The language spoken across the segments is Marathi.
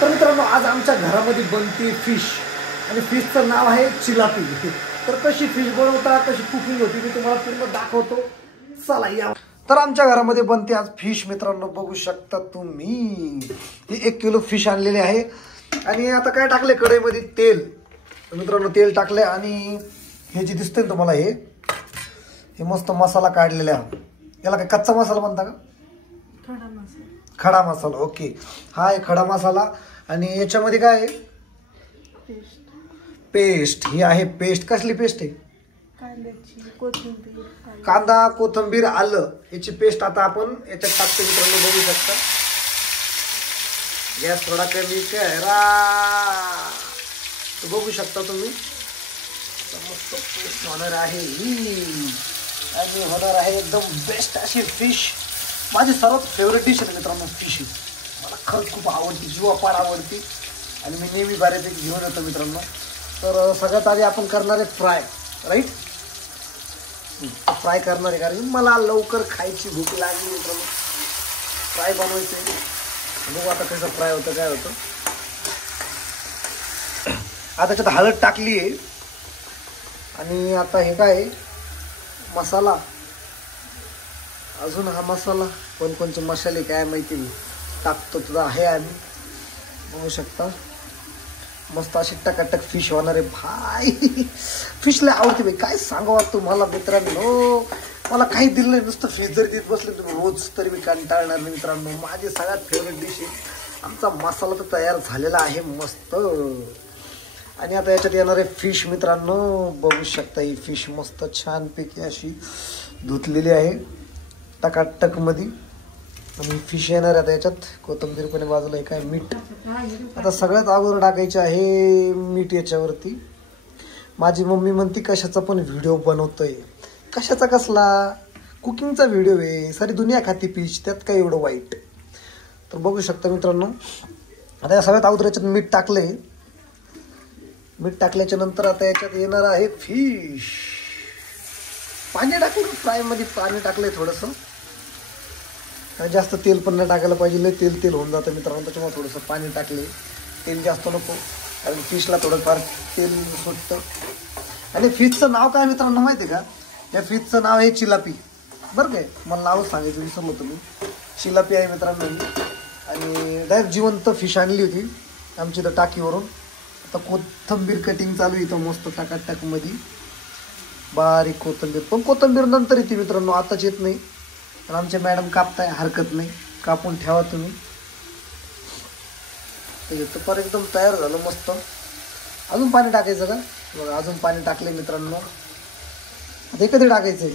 तर मित्रांनो आज आमच्या घरामध्ये बनते फिश आणि फिशचं नाव आहे चिलापी। तर कशी फिश बनवता कशी कुकिंग होती मी तुम्हाला पूर्ण दाखवतो, चला या। तर आमच्या घरामध्ये बनते आज फिश मित्रांनो, बघू शकता तुम्ही ही 1 किलो फिश आणलेली आहे। आणि आता काय टाकले कढईमध्ये तेल मित्रांनो, तेल टाकले आणि हे जे दिसतंय तुम्हाला हे मस्त मसाला काढलेला आहे। याला काय कच्चा मसाला म्हणता का? खडा मसाला। खडा मसाला, ओके। हा आहे खडा मसाला आणि याच्यामध्ये काय आहे? पेस्ट। ही आहे पेस्ट। कसली पेस्ट आहे? कांद्याची, कोथिंबीर, कांदा, कोथिंबीर, आलं याची पेस्ट आता आपण याच्यात टाकतो मित्रांनो, बघू शकता। गॅस थोडा कमी करा, बघू शकता तुम्ही। मस्त पेस्ट होणार आहे ही आणि होणार आहे एकदम बेस्ट अशी फिश। माझी सर्वात फेवरेट डिश आहे मित्रांनो फिश ही, मला खरंच खूप आवडती, जीवापाड आवडती आणि मी नेहमी बऱ्यापैकी घेऊन येतो मित्रांनो। तर सगळ्यात आधी आपण करणार आहे फ्राय, राईट? फ्राय करणार आहे कारण मला लवकर खायची भूक लागली मित्रांनो, फ्राय बनवायचं। बघू आता कसं फ्राय होतं, काय होतं। आता त्याच्यात हळद टाकली आहे आणि आता हे काय मसाला, अजून हा मसाला कोणकोणचे मसाले काय माहिती नाही टाकतो तुझा आहे आम्ही, बघू शकता। मस्त अशी टकाटक फिश होणार आहे भाई। फिशला आवडते भाई, काय सांगावं तुम्हाला मित्रांनो। मला काही दिलं नाही, नुसतं फिश जरी देत बसले तुम्ही रोज तरी मी कंटाळणार नाही मित्रांनो। माझी सगळ्यात फेवरेट डिश आहे। आमचा मसाला तर तयार झालेला आहे मस्त आणि आता याच्यात येणार आहे फिश मित्रांनो, बघू शकता। ही फिश मस्त छानपैकी अशी धुतलेली आहे टकाटक मध्ये आणि फिश येणार आता याच्यात। कोथिंबीर पण बाजूला आहे, काय मीठ आता सगळ्यात अगोदर टाकायचे आहे मीठ याच्यावरती। माझी मम्मी म्हणती कशाचा पण व्हिडिओ बनवतोय, कशाचा कसला, कुकिंगचा व्हिडिओ आहे, सारी दुनिया खाती फिश, त्यात काय एवढं वाईट। तर बघू शकता मित्रांनो, आता या सगळ्यात अगोदर याच्यात मीठ टाकले। मीठ टाकल्याच्या नंतर आता याच्यात येणार आहे फिश। पाणी टाकलं फ्राय मध्ये, पाणी टाकलंय थोडंसं, जास्त तेल पण नाही टाकायला पाहिजे, लय तेल तेल होऊन जातं मित्रांनो, त्याच्यामुळे थोडंसं पाणी टाकले। तेल जास्त नको कारण फिशला थोडंफार तेल सुटतं। आणि फिशचं नाव काय मित्रांनो माहिती आहे का? या फिशचं नाव आहे चिलापी, बरं काय? मला नावच सांगायचं विसरलो तुम्ही, चिलापी आहे मित्रांनो। आणि डायरेक्ट जिवंत फिश आणली होती आमची तर टाकीवरून। आता कोथिंबीर कटिंग चालू इथं मस्त टाकाटाक मध्ये, बारीक कोथिंबीर, पण कोथिंबीर नंतर येते मित्रांनो, आताच येत नाही। तर आमचे मॅडम कापताय, हरकत नाही, कापून ठेवा तुम्ही। तर पर एकदम तयार झालं मस्त। अजून पाणी टाकायचं का? बघा अजून पाणी टाकले मित्रांनो। आता कधी टाकायचंय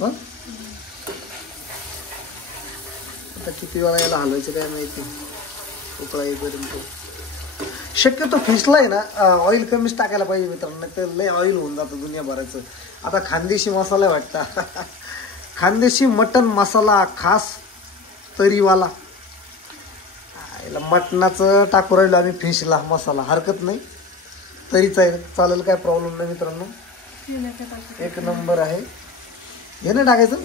मग? आता किती वेळा याला हलवायचं काय माहिती, उकळा येईपर्यंत। शक्यतो फिशला आहे ना ऑइल कमीच टाकायला पाहिजे मित्रांनो, नाही तर लय ऑइल होऊन जातं दुनियाभराचं। आता खानदेशी मसाला वाटता खानदेशी मटन मसाला खास तरीवाला, याला मटणाचं टाकू राहिलो आम्ही फिशला मसाला, हरकत नाही, तरीच आहे चालेल, काय प्रॉब्लेम नाही मित्रांनो, एक नंबर आहे। हे नाही टाकायचं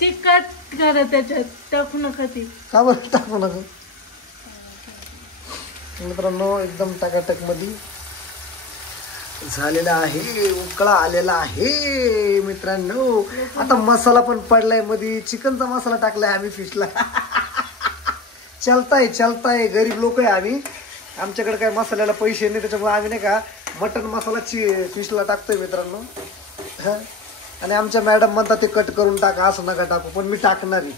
ते कट करा, त्याच्यात टाकू नका ते। का बरं टाकू नका मित्रांनो? एकदम टकाटक मध्ये झालेला आहे, उकळा आलेला आहे मित्रांनो। आता मसाला पण पडलाय मध्ये, चिकनचा मसाला टाकलाय आम्ही फिशला। चलताय, गरीब लोक आहे आम्ही, आमच्याकडे काय मसाल्याला पैसे नाही, त्याच्यामुळे आम्ही नाही का मटन मसाला फिशला टाकतोय मित्रांनो। आणि आमच्या मॅडम म्हणतात ते कट करून टाका, असं नका टाकू, पण मी टाकणार आहे,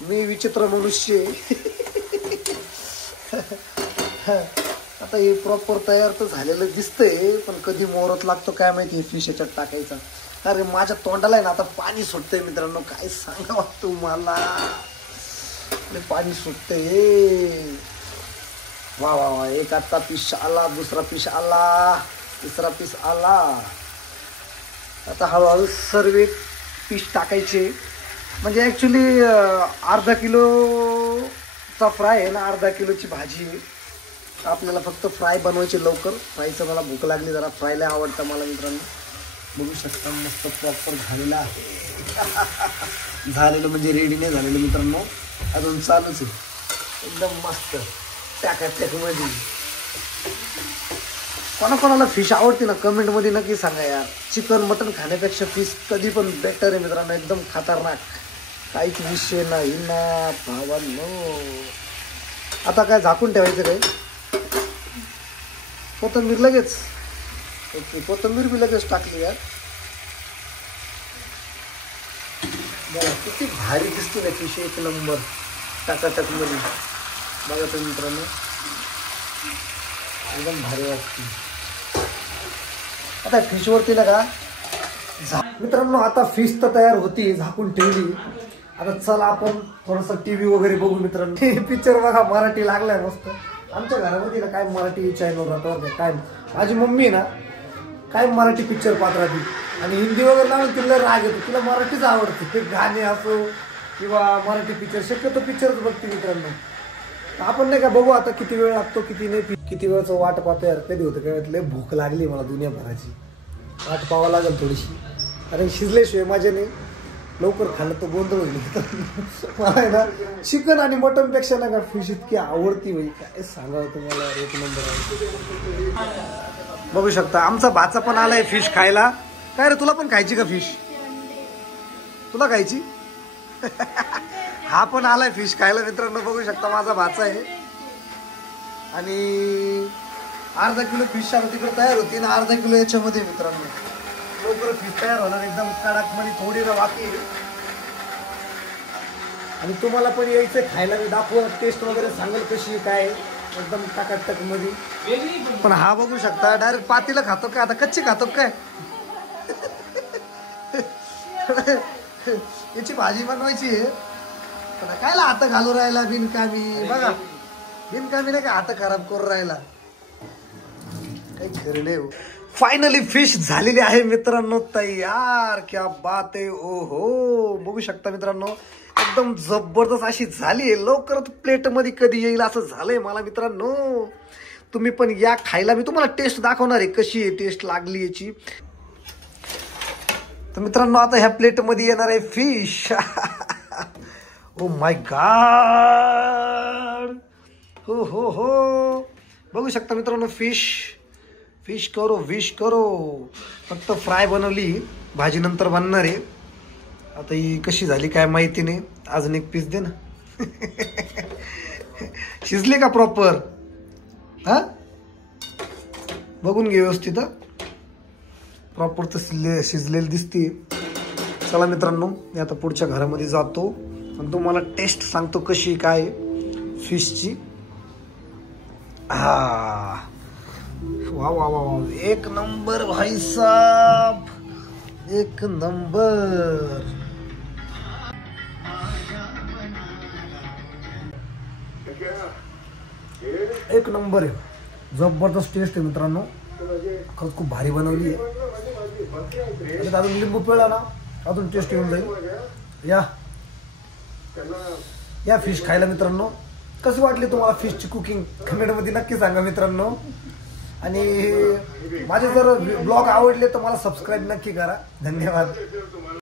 मी विचित्र मनुष्य आता हे प्रॉपर तयार तर झालेलं दिसतंय, पण कधी मोहरत लागतो काय माहिती फिश याच्यात टाकायचा। अरे माझ्या तोंडाला आहे ना आता पाणी सुटतंय मित्रांनो, काय सांगावं तुम्हाला, पाणी सुटतंय। वा वा वा, एक आता फिश आला, दुसरा फिश आला, तिसरा फिश आला। आता हळूहळू सर्व फिश टाकायचे, म्हणजे ॲक्च्युली अर्धा किलोचा फ्राय आहे ना, अर्धा किलोची भाजी आहे। आपल्याला फक्त फ्राय बनवायचे लवकर, फ्रायचं मला भूक लागली जरा, फ्रायला आवडतं मला मित्रांनो। बघू शकता मस्त प्रॉपर झालेला आहे। झालेलं म्हणजे रेडी नाही झालेलं मित्रांनो, अजून चालूच आहे, एकदम मस्त। टाकाटक मध्ये. कोणाकोणाला फिश आवडते ना कमेंट मध्ये नक्की सांगा यार. चिकन मटन खाण्यापेक्षा फिश कधी पण बेटर आहे मित्रांनो, एकदम खतरनाक, काहीच विषय नाही ना भावांनो. आता काय झाकून ठेवायचं काय? कोथिंबीर लगेच. ओके, कोथिंबीर बी लगेच टाकली यार. बघा किती भारी दिसते ना फिश, एक नंबर टाकाटक मध्ये. बघा तुम्ही मित्रांनो, एकदम भारी वाटते. आता फिशवरती ना का मित्रांनो, आता फिश तर तयार होती, झाकून ठेवली. आता चला आपण थोडंसं टीव्ही वगैरे बघू मित्रांनो. पिक्चर बघा, मराठी लागलाय मस्त. आमच्या घरामध्ये ना काय मराठी चॅनल राहतो काय. माझी मम्मी ना काय मराठी पिक्चर पाहत राहते आणि हिंदी वगैरे लावून तिला राग येतो. तिला मराठीच आवडते, ते गाणे असो किंवा मराठी पिक्चर, शक्यतो पिक्चरच बघते मित्रांनो. आपण नाही का बघू आता किती वेळ लागतो, किती नाही, किती वेळचं वाट पाहतो यार. कधी होतं काय, लय भूक लागली मला दुनियाभराची. वाट पाहावं लागेल थोडीशी, कारण शिजल्याशिवाय माझ्या नाही. लवकर खाल्लं तर गोंधळ होईल. मला आहे ना चिकन आणि मटन पेक्षा ना का फिश इतकी आवडती होई, काय सांगावं तुम्हाला. एक नंबर. बघू शकता आमचा भाचा पण आलाय फिश खायला. काय रे, तुला पण खायची का फिश? तुला खायची? हा पण आलाय फिश खायला मित्रांनो. बघू शकता माझा भाचा आहे. आणि अर्धा किलो फिश तिकडे तयार होती ना, अर्धा किलो याच्यामध्ये मित्रांनो. लवकर फिश तयार होणार, एकदम कडक मध्ये, थोडी बाकी. आणि तुम्हाला पण यायचं खायला, मी दाखवू, टेस्ट वगैरे सांगेल कशी काय, एकदम टाकाटक मध्ये. पण हा बघू शकता डायरेक्ट पातीला खातो काय, आता कच्ची खातो काय. याची भाजी बनवायची आहे, पण कायला हात घालू राहिला बिनकामी. बघा बिनकामी नाही का हात खराब करून राहिला, काही खरं नाही. फायनली फिश झालेली आहे मित्रांनो तयार. क्या बात आहे. ओ हो, बघू शकता मित्रांनो, एकदम जबरदस्त अशी झाली आहे. लवकरच प्लेट मध्ये कधी येईल असं झालंय मला मित्रांनो. तुम्ही पण या खायला, मी तुम्हाला टेस्ट दाखवणार आहे कशी आहे, टेस्ट लागली याची. तर मित्रांनो आता ह्या प्लेट मध्ये येणार आहे फिश. Oh my God. हो हो हो, बघू शकता मित्रांनो फिश. फिश करो, विश करो. फक्त फ्राय बनवली, भाजी नंतर बनणार आहे. आता ही कशी झाली काय माहिती नाही. अजून एक पीस दे ना. शिजले का प्रॉपर? हा, बघून घे व्यवस्थित. प्रॉपर तर शिजलेली दिसते. चला मित्रांनो, मी आता पुढच्या घरामध्ये जातो आणि तुम्हाला टेस्ट सांगतो कशी काय फिशची. हा, वा वा वा वा, एक नंबर भाई साहब, एक नंबर. एक नंबर आहे, जबरदस्त टेस्ट आहे मित्रांनो. खरंच खूप भारी बनवली आहे. अजून लिंबू पिळला ना अजून टेस्ट येऊन जाईल. या फिश खायला मित्रांनो. कशी वाटली तुम्हाला फिशची कुकिंग कमेंटमध्ये नक्की सांगा मित्रांनो. आणि माझे जर ब्लॉग आवडले तर मला सबस्क्राईब नक्की करा. धन्यवाद.